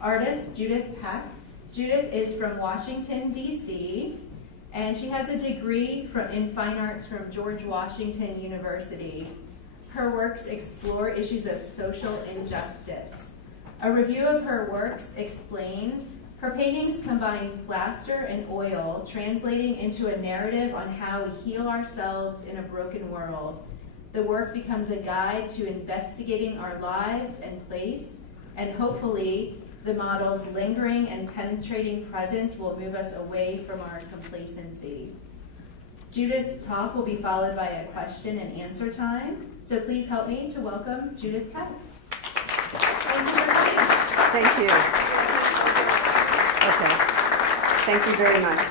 artist Judith Peck. Judith is from Washington, D.C., and she has a degree in fine arts from George Washington University. Her works explore issues of social injustice. A review of her works explained, her paintings combine plaster and oil, translating into a narrative on how we heal ourselves in a broken world. The work becomes a guide to investigating our lives and place, and hopefully the model's lingering and penetrating presence will move us away from our complacency. Judith's talk will be followed by a question and answer time, so please help me to welcome Judith Peck. Thank you for coming. Thank you. Okay. Thank you very much.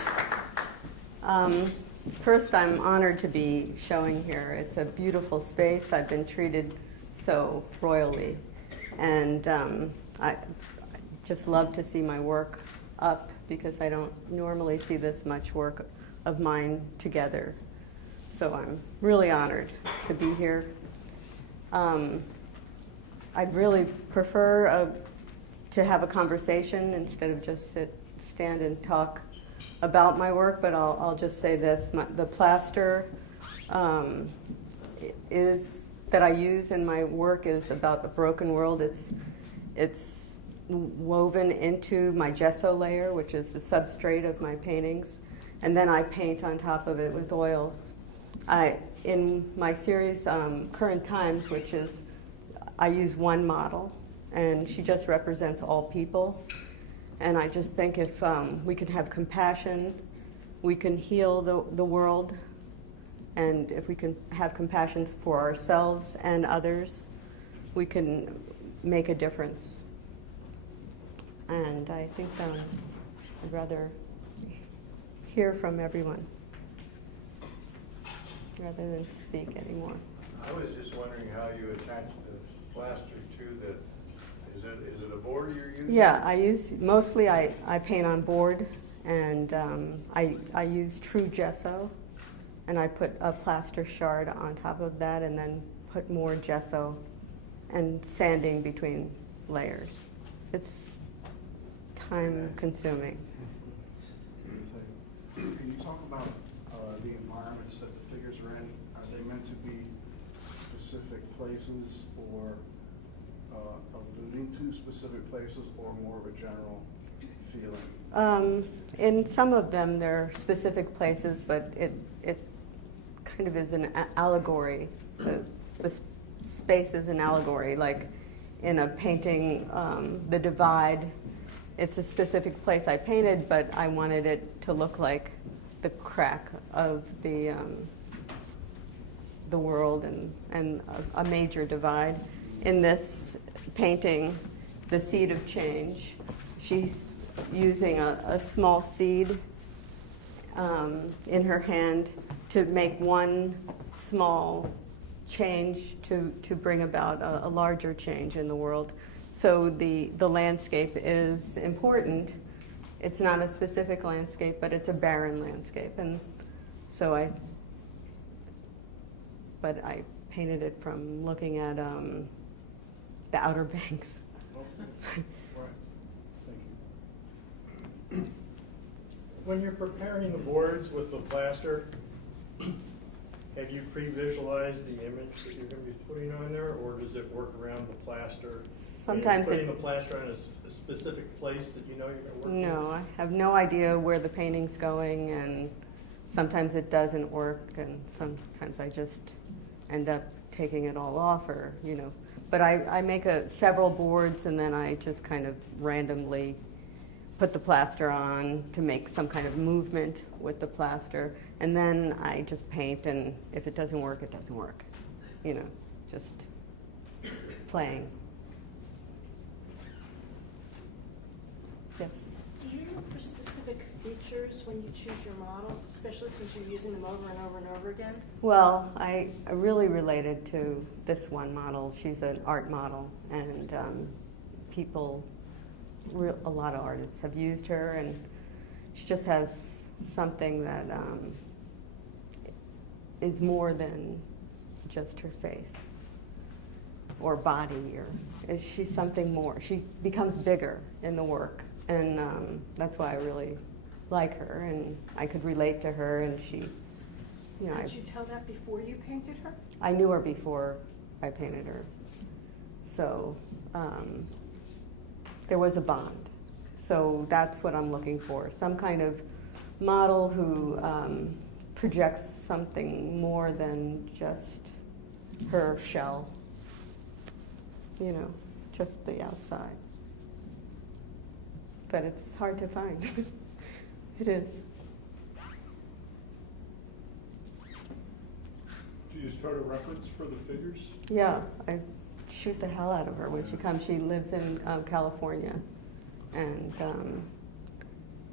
First, I'm honored to be showing here. It's a beautiful space. I've been treated so royally. And I just love to see my work up because I don't normally see this much work of mine together. So I'm really honored to be here. I'd really prefer to have a conversation instead of just stand and talk about my work, but I'll just say this. The plaster that I use in my work is about the broken world. It's woven into my gesso layer, which is the substrate of my paintings, and then I paint on top of it with oils. In my series, Current Times, which is, I use one model, and she just represents all people. And I just think if we can have compassion, we can heal the world. And if we can have compassion for ourselves and others, we can make a difference. And I think I'd rather hear from everyone rather than speak anymore. I was just wondering how you attach the plaster to the, is it a board you're using? Yeah, I paint on board, and I use true gesso, and I put a plaster shard on top of that and then put more gesso and sanding between layers. It's time consuming. Can you talk about the environments that the figures are in? Are they meant to be specific places or alluding to specific places, or more of a general feeling? In some of them, they're specific places, but it kind of is an allegory. The space is an allegory. Like in a painting, The Divide, it's a specific place I painted, but I wanted it to look like the crack of the world and a major divide. In this painting, The Seed of Change, she's using a small seed in her hand to make one small change to bring about a larger change in the world. So the landscape is important. It's not a specific landscape, but it's a barren landscape. And so I painted it from looking at the Outer Banks. Right. Thank you. When you're preparing the boards with the plaster, have you pre-visualized the image that you're going to be putting on there, or does it work around the plaster? Sometimes putting the plaster on a specific place that you know you're going to work with? No, I have no idea where the painting's going, and sometimes it doesn't work, and sometimes I just end up taking it all off, or But I make several boards, and then I just kind of randomly put the plaster on to make some kind of movement with the plaster, and then I just paint, and if it doesn't work, it doesn't work. Just playing. Yes? Do you look for specific features when you choose your models, especially since you're using them over and over and over again? Well, I really related to this one model. She's an art model, and a lot of artists have used her, and she just has something that is more than just her face. or body, or is she something more? She becomes bigger in the work, and that's why I really like her, and I could relate to her, and she, you know, Did you tell that before you painted her? I knew her before I painted her. So there was a bond. So that's what I'm looking for. Some kind of model who projects something more than just her shell. You know, just the outside. But it's hard to find. It is. Do you use photo reference for the figures? Yeah, I shoot the hell out of her when she comes. She lives in California, and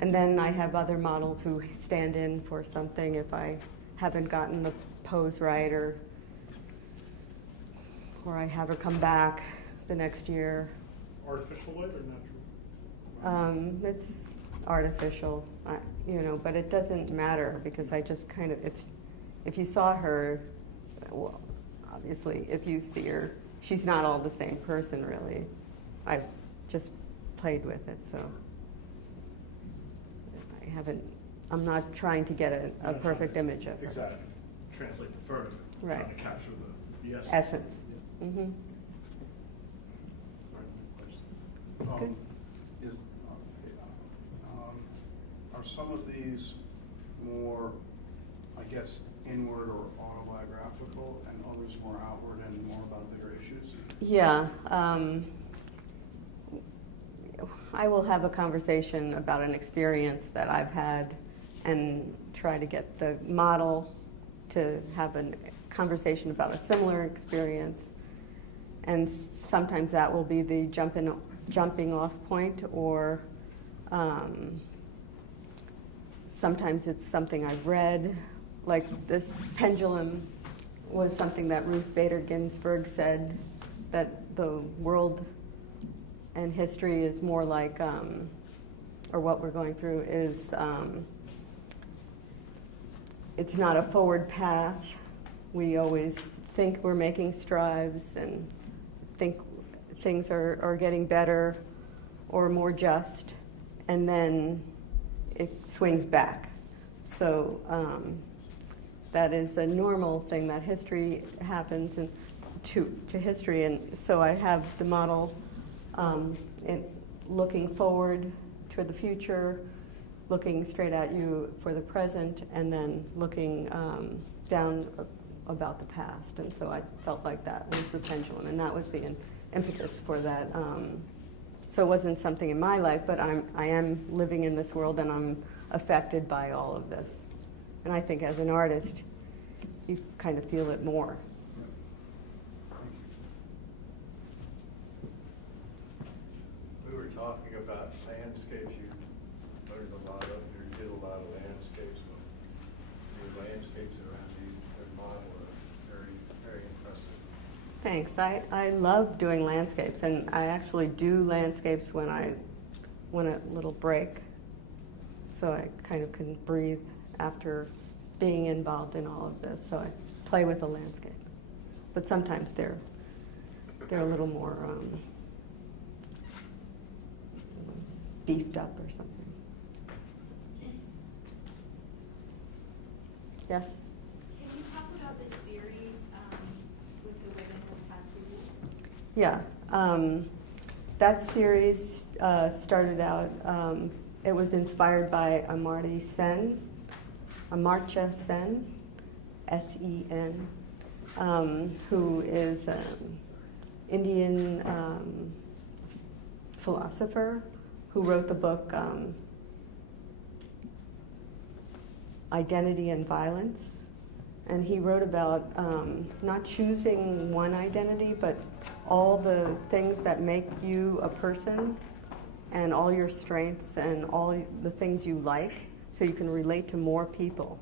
then I have other models who stand in for something if I haven't gotten the pose right, or I have her come back the next year. Artificial light or natural? It's artificial, you know, but it doesn't matter because I just kind of, if you saw her, well, obviously, if you see her, she's not all the same person, really. I've just played with it, so I'm not trying to get a perfect image of her. Exactly. Translate the photo. Right. Trying to capture the essence. Essence. Yeah. Mm-hmm. Good. Is, are some of these more, I guess, inward or autobiographical, and others more outward and more about bigger issues? Yeah. I will have a conversation about an experience that I've had and try to get the model to have a conversation about a similar experience. And sometimes that will be the jumping off point, or sometimes it's something I've read. Like this pendulum was something that Ruth Bader Ginsburg said, that the world and history is more like, or what we're going through is, it's not a forward path. We always think we're making strides and think things are getting better or more just, and then it swings back. So that is a normal thing, that history happens to history. And so I have the model looking forward to the future, looking straight at you for the present, and then looking down about the past. And so I felt like that was the pendulum, and that was the impetus for that. So it wasn't something in my life, but I am living in this world, and I'm affected by all of this. And I think as an artist, you kind of feel it more. We were talking about landscapes. You learned a lot of, you did a lot of landscapes. Your landscapes around your model are very, very impressive. Thanks. I love doing landscapes, and I actually do landscapes when I want a little break, so I kind of can breathe after being involved in all of this. So I play with a landscape, but sometimes they're a little more beefed up or something. Yes? Can you talk about this series with the women with tattoos? Yeah, that series started out, it was inspired by Amartya Sen, S-E-N, who is an Indian philosopher who wrote the book Identity and Violence. And he wrote about not choosing one identity, but all the things that make you a person, and all your strengths and all the things you like, so you can relate to more people.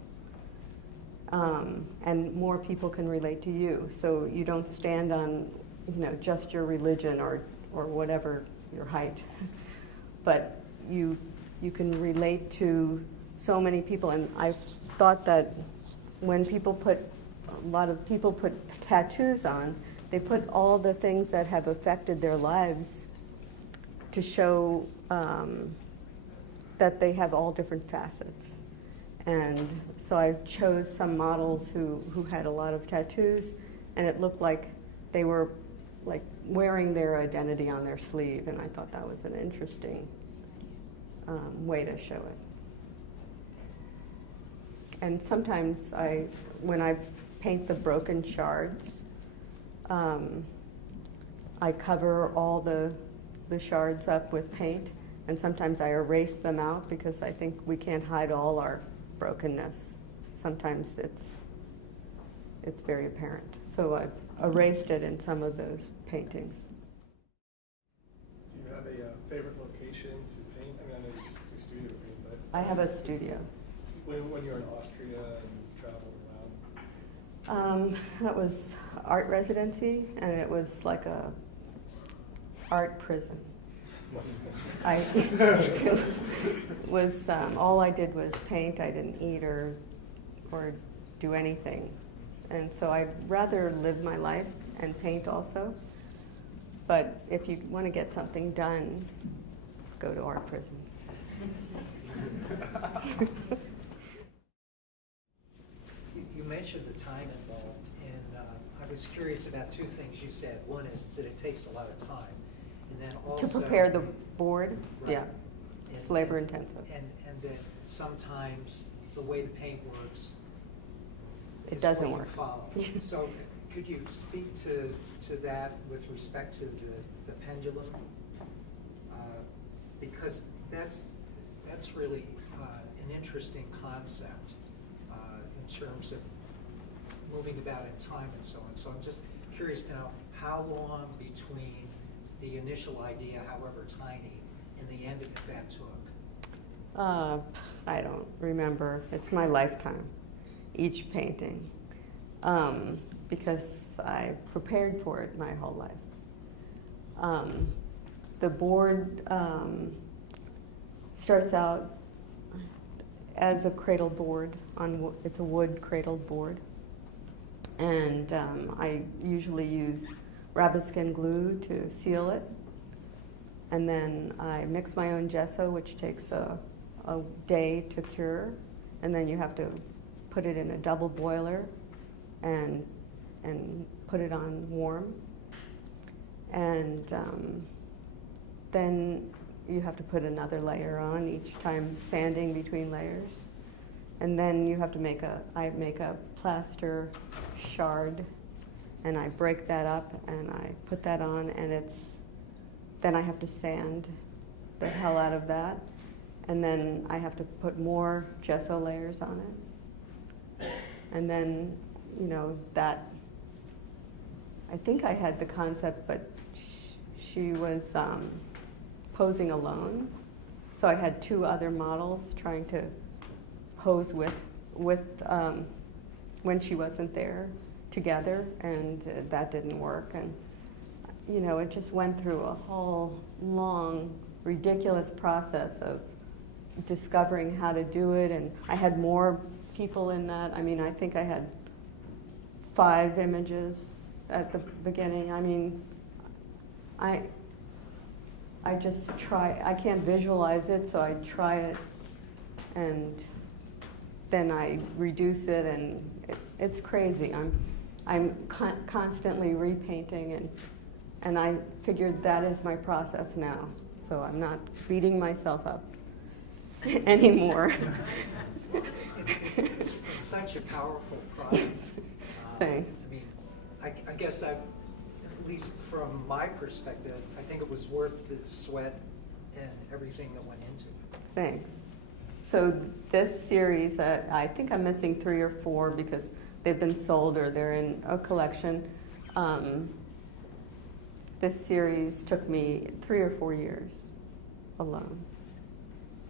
And more people can relate to you. So you don't stand on, just your religion or whatever, your height. But you can relate to so many people. And I thought that when a lot of people put tattoos on, they put all the things that have affected their lives to show that they have all different facets. And so I chose some models who had a lot of tattoos, and it looked like they were like wearing their identity on their sleeve, and I thought that was an interesting way to show it. And sometimes when I paint the broken shards, I cover all the shards up with paint, and sometimes I erase them out because I think we can't hide all our brokenness. Sometimes it's very apparent. So I've erased it in some of those paintings. Do you have a favorite location to paint? I mean, I know you studio paint, but I have a studio. when you're in Austria and travel around? That was art residency, and it was like a art prison. I was all I did was paint. I didn't eat or do anything, and so I'd rather live my life and paint also. But if you want to get something done, go to art prison. You mentioned the time involved, and I was curious about two things you said. One is that it takes a lot of time, and then also To prepare the board, Right. yeah, it's labor intensive. And that sometimes the way the paint works It is doesn't what you work. follow. So could you speak to that with respect to the pendulum? Because that's really an interesting concept in terms of moving about in time and so on. So I'm just curious to know how long between the initial idea, however tiny, and the end of it that took. I don't remember. It's my lifetime, each painting, because I prepared for it my whole life. The board starts out as a cradle board. It's a wood cradle board, and I usually use rabbit skin glue to seal it, and then I mix my own gesso, which takes a day to cure, and then you have to put it in a double boiler and put it on warm, and then you have to put another layer on each time, sanding between layers, and then you have to I make a plaster shard, and I break that up and I put that on, and then I have to sand the hell out of that, and then I have to put more gesso layers on it, and then that. I think I had the concept, but she was posing alone, so I had two other models trying to pose with when she wasn't there together, and that didn't work. And it just went through a whole long, ridiculous process of discovering how to do it, and I had more people in that. I mean, I think I had 5 images at the beginning. I mean, I just try. I can't visualize it, so I try it, and then I reduce it, and it's crazy. I'm constantly repainting, and I figured that is my process now. So I'm not beating myself up anymore. It's such a powerful product. Thanks. I mean, I guess at least from my perspective, I think it was worth the sweat and everything that went into it. Thanks. So this series, I think I'm missing 3 or 4 because they've been sold or they're in a collection. This series took me 3 or 4 years alone.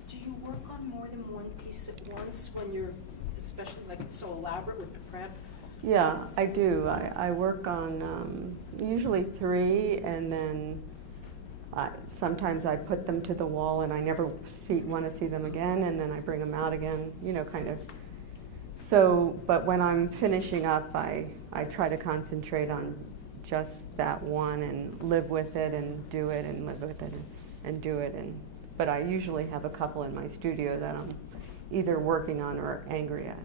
Do you work on more than one piece at once when you're, especially like it's so elaborate with the prep? Yeah, I do. I work on usually 3, and then sometimes I put them to the wall and I never want to see them again, and then I bring them out again, kind of. So, but when I'm finishing up, I try to concentrate on just that one and live with it and do it and live with it and do it. But I usually have a couple in my studio that I'm either working on or angry at.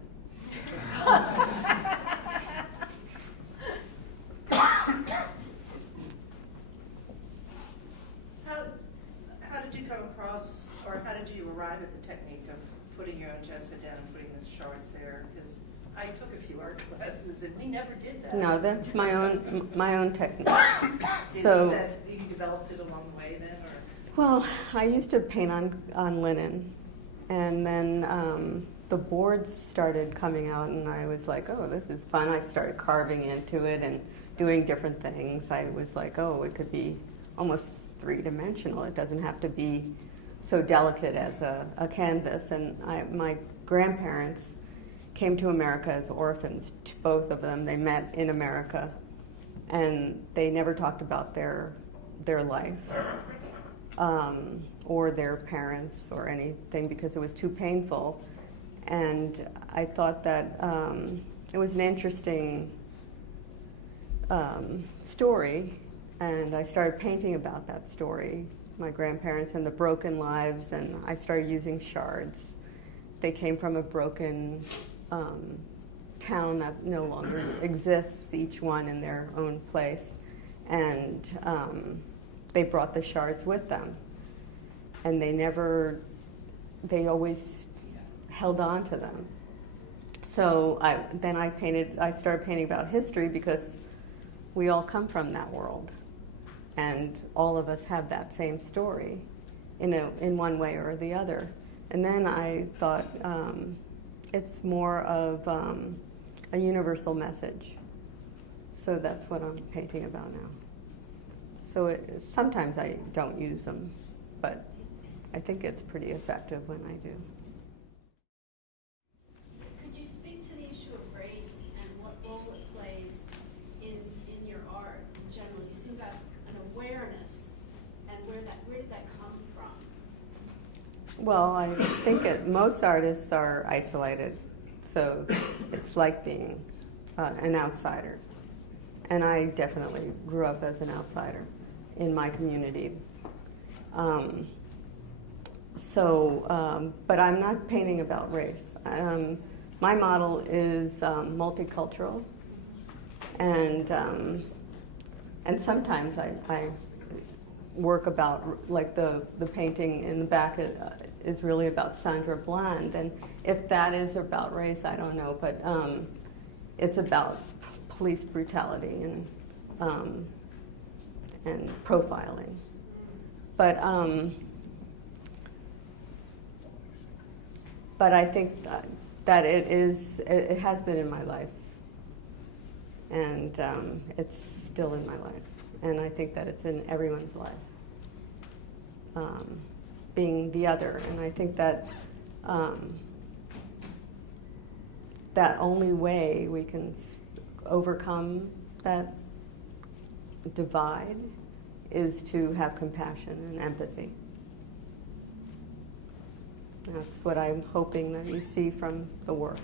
How did you come across, or how did you arrive at the technique of putting your own gesso down and putting the shards there? Because I took a few art classes and we never did that. No, that's my own technique. Is So, that you developed it along the way then, or? well, I used to paint on linen, and then the boards started coming out, and I was like, oh, this is fun. I started carving into it and doing different things. I was like, oh, it could be almost three-dimensional. It doesn't have to be so delicate as a canvas. And my grandparents came to America as orphans, both of them. They met in America, and they never talked about their life or their parents or anything because it was too painful. And I thought that it was an interesting story, and I started painting about that story, my grandparents and the broken lives, and I started using shards. They came from a broken town that no longer exists, each one in their own place, and they brought the shards with them, and they always held on to them. So I started painting about history because we all come from that world, and all of us have that same story in one way or the other. And then I thought it's more of a universal message. So that's what I'm painting about now. So sometimes I don't use them, but I think it's pretty effective when I do. Could you speak to the issue of race and what role it plays in your art generally? You seem to have an awareness, and where did that come from? Well, I think most artists are isolated, so it's like being an outsider. And I definitely grew up as an outsider in my community. But I'm not painting about race. My model is multicultural, and sometimes I work about, like the painting in the back is really about Sandra Bland, and if that is about race, I don't know, but it's about police brutality and profiling. But I think that it has been in my life, and it's still in my life, and I think that it's in everyone's life, being the other. And I think that that only way we can overcome that divide is to have compassion and empathy. That's what I'm hoping that you see from the work.